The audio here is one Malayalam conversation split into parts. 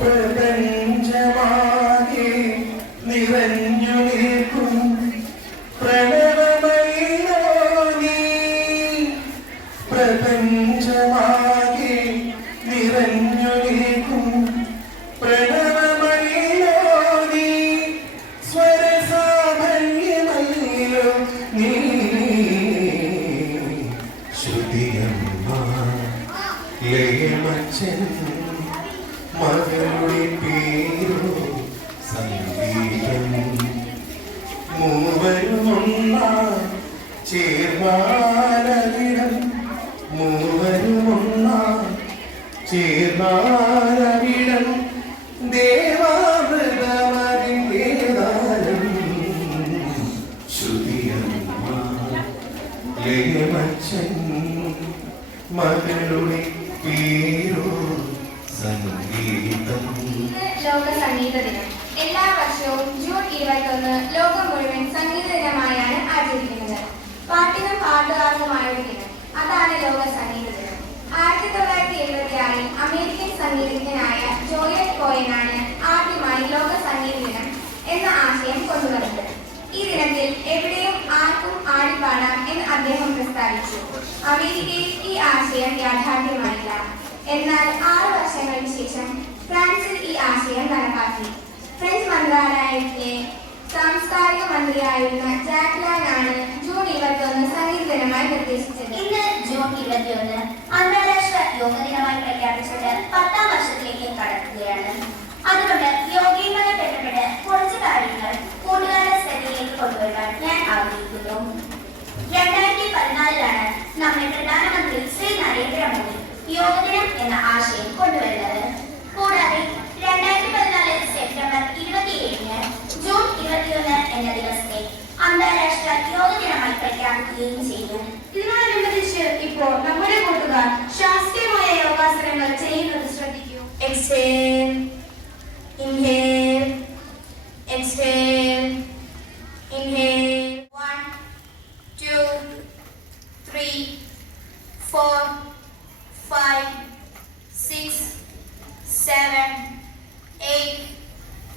പ്രപഞ്ചമാകെ നിറഞ്ഞു നിൽക്കും പ്രണവമയിലോ നീ പ്രപഞ്ചമാകെ നിറഞ്ഞു നിൽക്കും പ്രണവമയിലോ നീ സ്വരസാഫല്യമയിലോ നീ ശ്രുതിയമ്മ ലയമച്ചൻ മകളുടെ പേരോ സംഗീതം മൂവരുമൊന്നാം ചേർവാനവിടം മൂവരുമൊന്നാം ചേർവാനവിടം ദേവാമൃതമതിന്റേതാരം ശ്രുതിയമ്മ ലയമച്ചൻ മകളുടെ പേരോ സംഗീതം. ലോക സംഗീത ദിനം എല്ലാ വർഷവും ജൂൺ 21 ലോകം മുഴുവൻ സംഗീത ദിനമായാണ് ആചരിക്കുന്നത്. പാട്ടിനും പാട്ടുകാർക്കുമായൊരു ദിനം, അതാണ് ലോക സംഗീത ദിനം. 1976 അമേരിക്കൻ സംഗീതജ്ഞനായ ജോയൽ കോയനാണ് ആദ്യമായി ലോക സംഗീത ദിനം എന്ന ആശയം കൊണ്ടുവന്നത്. ഈ ദിനത്തിൽ എവിടെയും ആർക്കും ആടിപ്പാടാം എന്ന് അദ്ദേഹം പ്രസ്താവിച്ചു. അമേരിക്കയിൽ ഈ ആശയം യാഥാർത്ഥ്യമായില്ല. എന്നാൽ 6 വർഷങ്ങൾക്ക് ശേഷം ഫ്രാൻസിൽ ഈ ആശയം നടപ്പാക്കി. ഫ്രഞ്ച് മന്ത്രാലയത്തിലെ സാംസ്കാരിക മന്ത്രിയായിരുന്ന ജാക്ലാൻ ആണ് ജൂൺ 21 സംഗീത ദിനമായി നിർദ്ദേശിച്ചത്. ഇന്ന് ജൂൺ 21 അന്താരാഷ്ട്ര യോഗ ദിനമായി പ്രഖ്യാപിച്ചിട്ട് 10ാം വർഷത്തിലേക്ക് കടക്കുകയാണ്. അതുകൊണ്ട് യോഗയുമായി ബന്ധപ്പെട്ട് കുറച്ച് കാര്യങ്ങൾ കൂട്ടുകാരുടെ ശ്രദ്ധയിലേക്ക് കൊണ്ടുവരാൻ ഞാൻ ആഗ്രഹിക്കുന്നു. 2014 നമ്മുടെ പ്രധാനമന്ത്രി ശ്രീ നരേന്ദ്രമോദി യോഗദിനം എന്ന ആശയം കൊണ്ടുവരുന്നത്. കൂടാതെ 2014 സെപ്റ്റംബർ 27 ജൂൺ 21 എന്ന ദിവസത്തെ അന്താരാഷ്ട്ര യോഗ ദിനമായി പ്രഖ്യാപിക്കുകയും ചെയ്തു. ഇതിനോടനുബന്ധിച്ച് ഇപ്പോൾ നമ്മുടെ കൂട്ടുകാർ ശാസ്ത്രീയമായ യോഗാസനങ്ങൾ ചെയ്യുന്നത് ശ്രദ്ധിക്കൂ. Exhale, inhale, exhale, inhale. 1 2 3 4 5 6 7 8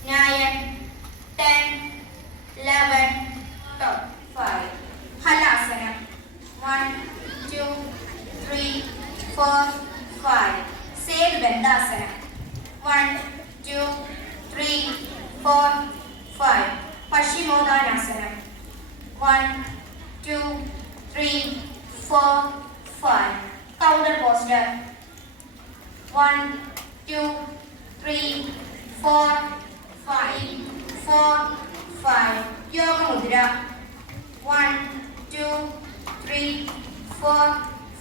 9 10 11 12 5. ഹലാസനം. 1 2 3 4 5. സേതുബന്ധാസനം. 1 2 3 4 5. പശ്ചിമോദാനാസനം. 1 2 3 4 5. Counter posture. 1 2 3 4 5 4 5. Yoga mudra. 1 2 3 4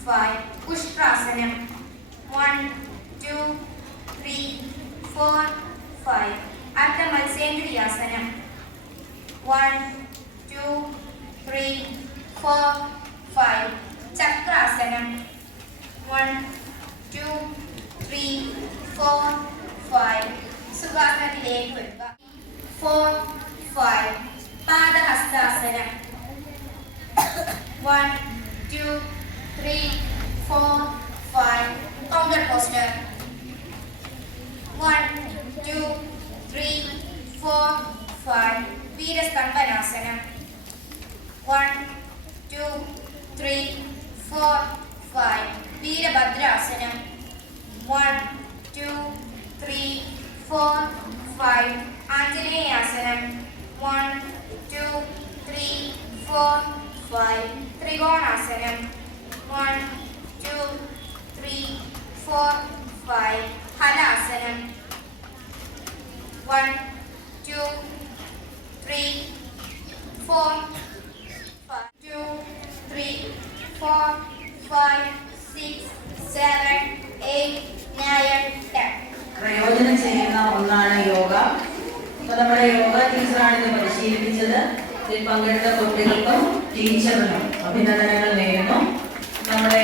5. Ushtrasanam. 1 2 3 4 5. Ardha Matsyendrayasanam. 1 2 3 4 5. Chakrasanam. 1 2 3 4 5. സുഖാസനത്തിലേക്ക് വരിക. 4 5. പാദഹസ്താസനം. 1 2 3 4 5. Counter posture. 1 2 3 4 5. വീരസ്തംഭനാസനം. 1 2 3 4 5. വീരഭദ്രാസനം. 1 2 3 4 5. ആഞ്ജനേയാസനം. 1 2 3 4 5. ത്രികോണാസനം. 1 2 3 4 5. ഹലാസനം. 1 2 3 4 5. 2 3 4 5 6 7 8 9 10. പ്രയോജനം ചെയ്യുന്ന ഒന്നാണ് യോഗ. അപ്പോൾ നമ്മുടെ യോഗ ടീച്ചറാണ് ഇത് പരിശീലിപ്പിച്ചത്. ഇതിൽ പങ്കെടുത്ത കുട്ടികൾക്കും ടീച്ചറിനും അഭിനന്ദനങ്ങൾ നേരുന്നു. നമ്മുടെ